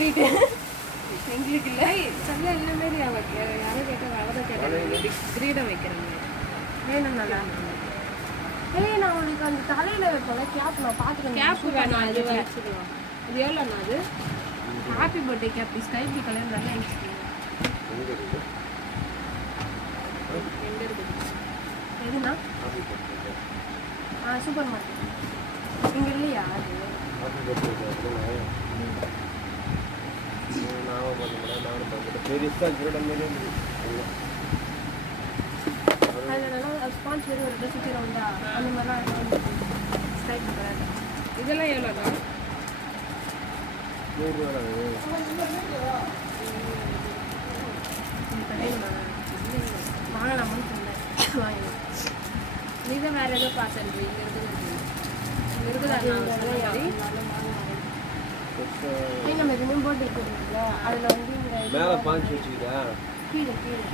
treat எங்களுக்கு இல்லை சொல்ல எல்லாமே யாரும் கேட்டால் அவரை கேட்டாங்க கிரீடம் வைக்கிறாங்க வேணும் நல்லா நான் உங்களுக்கு அந்த தலையில் வைப்போங்க கேப் நான் பார்த்துருக்கேன் கேப்பு வேணும் அது வச்சுக்கலாம் அது எவ்வளோண்ணா அது happy birthday cap sky blue colour நல்லா இருந்துச்சு எங்கே இருக்குது எதுண்ணா சூப்பர் மார்க்கெட் இங்கே இல்லையா அது ஸ்பான்ஸ் வெறும் ஒரு ட்ரெஸ் சுற்றி உண்டா அந்த மாதிரிலாம் ஸ்டைல் பண்ணுறாங்க இதெல்லாம் எவ்வளோண்ணா வாங்கலாமான்னு சொன்னேன் வாங்கலாம் நீதான் வேறு ஏதோ பார்த்தேன் இங்கே இருக்குது நம்ம இதுவும் போட்டு இருக்குதுங்களா அதில் வந்து மேலே பாஞ்சு வச்சுக்கிதா கீழே கீழே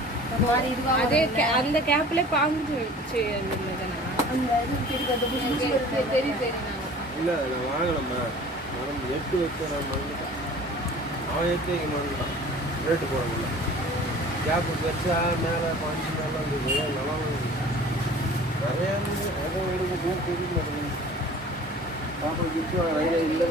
மாதிரி இதுவாக அதே அந்த கேப்லேயே பாஞ்சு வச்சு அந்த இது தெரியும் இல்லை நான் வாங்கலாமா மரம் 8 வச்சு நான் மறந்துட்டேன் அவன் 8 இங்கே மறந்துட்டான் ரேட்டு போட முடியல கேப்பு வச்சா மேலே பாஞ்சு மேலே இருந்தது நல்லா நிறையா இருந்தது எதுவும் எடுக்க தெரிய மாட்டேங்குது பாப்பா கிச்சு நிறைய இல்லை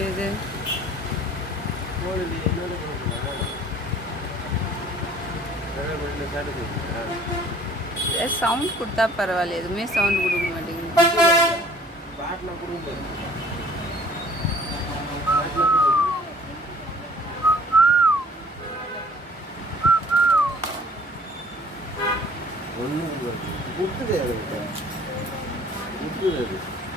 இது என்னோட சவுண்ட் கொடுத்தா பரவாயில்ல எதுவுமே சவுண்ட் கொடுக்க மாட்டேங்குது பாட்டில் கொடுங்க